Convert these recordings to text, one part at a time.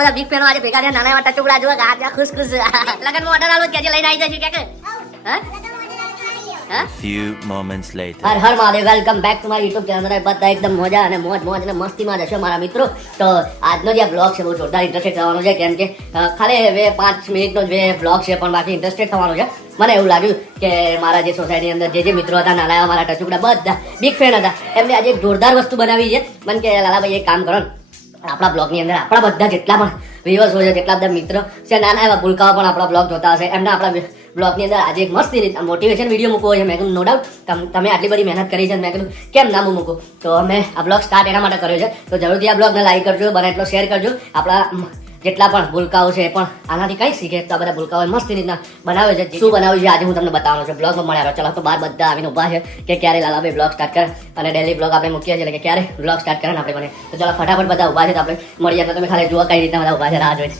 બધા big fan આજે ભેગા થયા નાના એવા ટચુકડા જોવા ગાતા ખુશ ખુશ લગન માં ઓર્ડર આલો કે લઈને આવી જશે કે few moments later Har Har Mahadev welcome back to my YouTube channel બધા એકદમ મજા અને મોજ અને મસ્તીમાં જશો મારા મિત્રો તો આજનો જે બ્લોગ છે બહુ જોરદાર ઇન્ટરેસ્ટેડ થવાનો છે કેમ કે ખાલી હવે 5 મિનિટનો જે બ્લોગ છે પણ બાકી ઇન્ટરેસ્ટેડ થવાનો છે મને એવું લાગ્યું કે મારા જે સોસાયટી અંદર જે મિત્રો હતા નાના એવા મારા ટચુકડા બધા બિગ ફેન હતા એમને આજે એક જોરદાર વસ્તુ બનાવી છે મને કે લાલાભાઈ એક કામ કરો આપણા બ્લોગની અંદર આપણા બધા જેટલા પણ વ્યુઅર્સ હોય છે જેટલા બધા મિત્રો છે નાના એવા ભૂલકાઓ પણ આપણા બ્લોગ જોતા હશે એમને આપણા બ્લોગની અંદર આજે એક મસ્ત મોટિવેશન વિડીયો મૂકવો છે મેં કીધું નો ડાઉટ તમે આટલી બધી મહેનત કરી છે મેં કીધું કેમ ના મૂકું તો અમે આ બ્લોગ સ્ટાર્ટ એના માટે કર્યો છે તો જરૂરથી આ બ્લોગને લાઈક કરજો બને એટલો શેર કરજો આપણા જેટલા પણ ભૂલકાઓ છે પણ આનાથી કંઈ શીખે તો આ બધા ભૂલકાઓ મસ્ત રીતના બનાવે છે શું બનાવ્યું છે આજે હું તમને બતાવવાનો છું બ્લોગમાં મળ્યા ચલો તો બહાર બધા આવીને ઊભા છે કે ક્યારે લાલાભાઈ બ્લોગ સ્ટાર્ટ કરે અને ડેલી બ્લોગ આપણે મૂકીએ છીએ કે ક્યારે બ્લોગ સ્ટાર્ટ કરે ને આપણે બને તો ચલો ફટાફટ બધા ઊભા છે તો આપણે મળીએ તો તમે ખાલી જુઓ કઈ રીતના બધા ઊભા છે રાહ જોઈ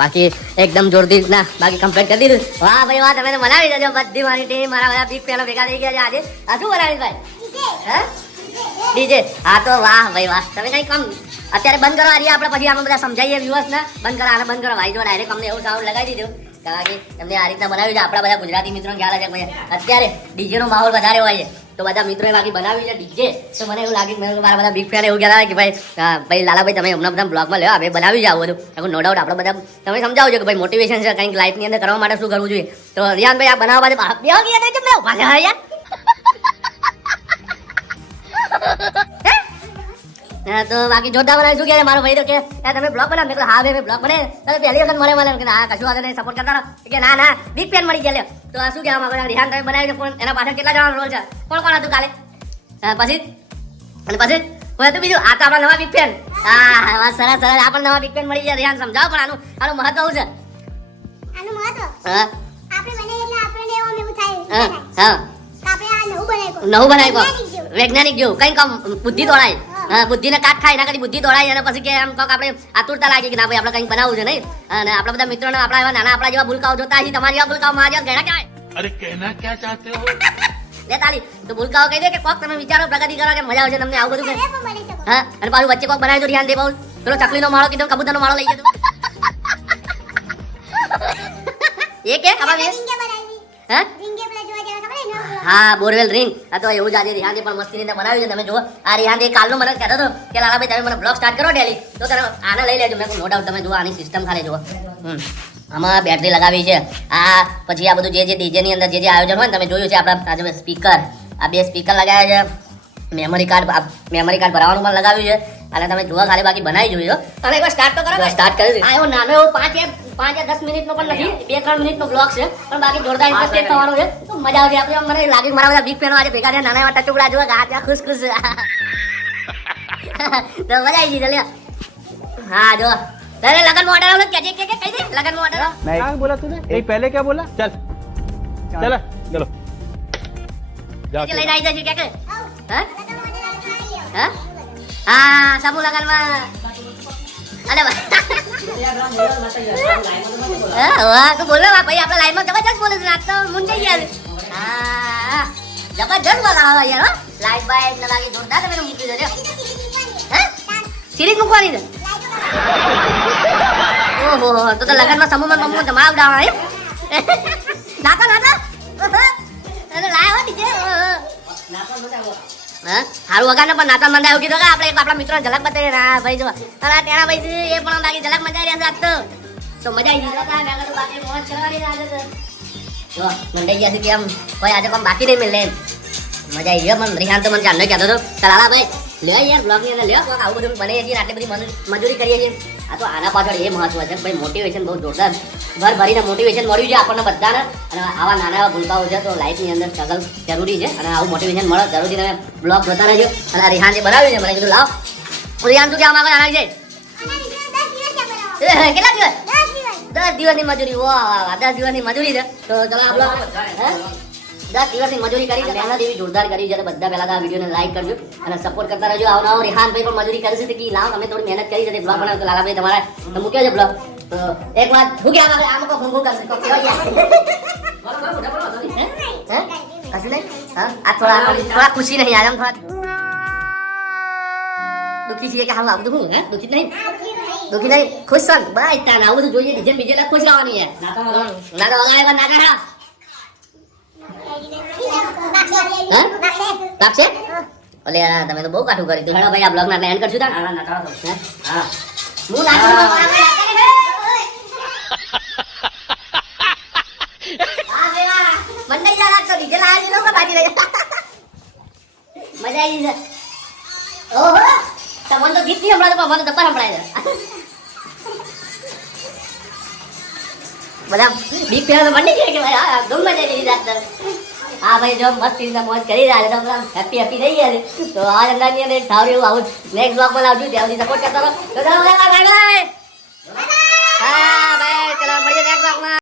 બાકી એકદમ જોરદી રીતના બાકી કમ્પ્લીટ કરી દીધું વાહ ભાઈ વાહ તમે તો બનાવી દેજો બધી મારી ટીમ મારા બધા બિગ ફેનો ભેગા થઈ ગયા છે આજે આ શું બનાવી ભાઈ હા ડીજે હા તો વાહ ભાઈ વાહ તમે કઈ કમ અત્યારે બંધ કરો આર્યા આપણે પછી આપણે બધા સમજાવીએ વ્યુઅર્સ ને બંધ કરો આને બંધ કરો ભાઈ જો ડાયરેક્ટ અમને એવું સાઉન્ડ લગાવી દીધું કારણ કે એમને આ રીતના બનાવ્યું છે આપણા બધા ગુજરાતી મિત્રોને ખ્યાલ છે ભાઈ અત્યારે ડીજે નો માહોલ વધારે હોય છે તો બધા મિત્રોએ બાકી બનાવ્યું છે ડીજે તો મને એવું લાગ્યું મારા બધા બિગ ફેન એવું કહેતા કે ભાઈ લાલાભાઈ તમે હમણાં બધા બ્લોગમાં લેવા હવે બનાવી જાવ બધું નો ડાઉટ આપણે બધા તમે સમજાવો છો કે ભાઈ મોટિવેશન છે કંઈક લાઈફની અંદર કરવા માટે શું કરવું જોઈએ તો રિયાનભાઈ આ બનાવવા માટે ઉભા છે યાર તો બાકી જોરદાર બનાવી શું કે મારો ભાઈ તો કે તમે બ્લોગ બનાવ મેં હા ભાઈ બ્લોગ બને તમે પહેલી વખત મળે કે હા કશું વાંધો નહીં સપોર્ટ કરતા રહો કે ના બિગ ફેન મળી ગયા તો આ શું કહેવા માંગે રિહાન તમે બનાવી પણ એના પાછળ કેટલા જવાનો રોલ છે કોણ હતું કાલે પછી કોઈ હતું બીજું આ તો આપણા નવા બિગ ફેન હા સરસ આ પણ નવા બિગ ફેન મળી ગયા રિહાન સમજાવો પણ આનું મહત્વ શું છે આનું મહત્વ હા આપણે બને એટલે આપણને એવું એવું થાય હા આપણે આ નવું બનાવી વૈજ્ઞાનિક જેવું કઈ કમ બુદ્ધિ દોડાય બુદ્ધિને કાટ ખાય એના કદી બુદ્ધિ દોડાય અને પછી કે એમ કહો આપણે આતુરતા લાગે કે ના ભાઈ આપણે કંઈક બનાવવું છે નહીં અને આપણા બધા મિત્રોને આપણા એવા નાના આપણા જેવા ભૂલકાઓ જોતા હશે તમારી જેવા ભૂલકાઓ મારા જેવા ઘણા કહેવાય अरे कहना क्या चाहते हो લે તાલી તો ભૂલકાઓ કહી દે કે કોક તમે વિચારો પ્રગતિ કરો કે મજા આવશે તમને આવું બધું કે બની શકો હા અને પાછું વચ્ચે કોક બનાવી તો ધ્યાન દે બહુ પેલો ચકલીનો માળો કીધો કબૂતરનો માળો લઈ જતો એ કે આપણે રીંગે બનાવી હા રીંગે પેલા જોવા જેવા ખબર ને હા બોરવેલ રિંગ આ તો એવું જ આજે રિહાને પણ મસ્તી રીતે બનાવ્યું છે તમે જુઓ આ રિહાને કાલનો મને કહેતો હતો કે લાલાભાઈ તમે મને બ્લોગ સ્ટાર્ટ કરો ડેલી તો તમે આને લઈ લેજો મેં નો ડાઉટ તમે જુઓ આની સિસ્ટમ ખાલી જુઓ આમાં બેટરી લગાવી છે આ પછી આ બધું જે ડીજે ની અંદર જે આયોજન હોય ને તમે જોયું છે આપણા આજે સ્પીકર આ બે સ્પીકર લગાવ્યા છે મેમરી કાર્ડ ભરાવાનું પણ લગાવ્યું છે અને તમે જુઓ ખાલી બાકી બનાવી જોયું તમે એકવાર સ્ટાર્ટ તો કરો સ્ટાર્ટ કરી આ એવો નાનો એવો 5 या 10 મિનિટનો પણ નથી 2-3 મિનિટનો બ્લોગ છે પણ બાકી જોરદાર ઇન્ટરેસ્ટેડ થવાનું છે તો મજા આવશે આપણે મને લાગે મારા બધા બિગ ફેનો આજે ભેગા થયા નાના એવા ટચુકડા જોવા ગાતા ખુશ ખુશ તો મજા આવી ગઈ ચલ્યા હા જો अरे लगन में ऑर्डर आलो क्या कह दे लगन में ऑर्डर क्या बोला तूने एक पहले क्या बोला चल चल चलो जाओ ये लेने आई जा क्या कर हां हां हां सबू लगन में अरे वाह तू बोल रहा भाई आपला लाइन में जबरदस्त बोले ना तो मुंजे यार हां जबरदस्त बोला यार लाइट बाइट लगा के जोरदार मैंने मूवी दे हां सीरीज मुकवानी है ओहो तो लगन में समूह में मम्मू जमाव डावा है नाता अरे लाया हो ડીજે નાતા મંડાવો હા હારું વગાને પણ નાતા મંડાવ કીધો કે આપણે આપણા મિત્રો ઝલક બતાવીએ ના ભાઈ જો અરે ટેણા ભાઈ છે એ પણ બાકી ઝલક મંડાઈ રહ્યા છે તો મજા આવી ગઈ તા મેં તો બાકી મોજ કરવાની આજે તો જો મંડાઈ ગયા છે કે આમ ભાઈ આજે કોમ બાકી નહીં મિલે મજા આવી ગઈ પણ રિહાન તો મને જાણને કહેતો હતો ચલાલા ભાઈ લે યાર બ્લોગ ની અંદર લે કોક આવું બધું બને છે આટલી બધી મજૂરી કરીએ છીએ આ તો આના પાછળ એ મહત્વ છે ભાઈ મોટિવેશન બહુ જોરદાર ભર ભરીને મોટિવેશન મળ્યું છે આપણને બધાને અને આવા નાના એવા ભૂલકાઓ છે તો લાઈફની અંદર સ્ટ્રગલ જરૂરી છે અને આવું મોટિવેશન મળે જરૂરથી તમે બ્લોગ જોતા રહેજો અને રિહાન જે બનાવ્યું છે મને કીધું લાવ રિહાન તું ક્યાં માંગે આના છે કેટલા દિવસ 10 દિવસની મજૂરી વાહ 10 દિવસની મજૂરી છે તો ચલો આ બ્લોગ 10 દિવસની મજૂરી કરી છે મહેનત એવી જોરદાર કરી છે બધા પહેલા તો આ વિડીયોને લાઈક કરજો અને સપોર્ટ કરતા રહેજો આવનારો રિહાનભાઈ પણ મજૂરી કરી છે કે લાવ તમે થોડી મહેનત કરી છે બ્લોગ બનાવ તો લાલાભાઈ તમારા તો મૂક્યો છે બ્લોગ તો એક વાત હું કે આમ કો ફોન કરશે કો કેવા હે કશું નહીં હા આ થોડા ખુશી નહીં આરામ થોડા દુખી છે કે હાલ આવું દુખું હે દુખી નહીં દુખી નહીં ખુશ છો ને? બસ તાન આવું બધું જોઈએ ડીજે બીજે ખુશ રહેવાની યાર. ના તો વગાડે ના કાઢા. હા? લાગશે? ઓલે આ તમે તો બહુ કાઠું કરી દીધું. હેડો ભાઈ આ બ્લોગ ના એન્ડ કરશું તાન. હા ના હા હું નાચું. મને યાર આ તો ડીજે લાવી દીધો કે બાકી રહી. મજા આવી છે. ઓહો તમને તો ગીત નહીં સંભળાય તો મને જબર સંભળાય છે. બધા બીક પહેલા તો મંડી ગયા કે ભાઈ હા ધૂમ મજા આવી રાત. હા ભાઈ જો મસ્ત રીતના મોજ કરી રહ્યા છે તો બધા હેપી હેપી થઈ ગયા છે. તો આ અંદાજની અંદર સારું એવું આવું નેક્સ્ટ બ્લોગમાં લાવજો. ત્યાં સુધી સપોર્ટ કરતા રહો. તો ચાલો બાય બાય. હા ભાઈ ચલો મળીએ નેક્સ્ટ બ્લોગમાં.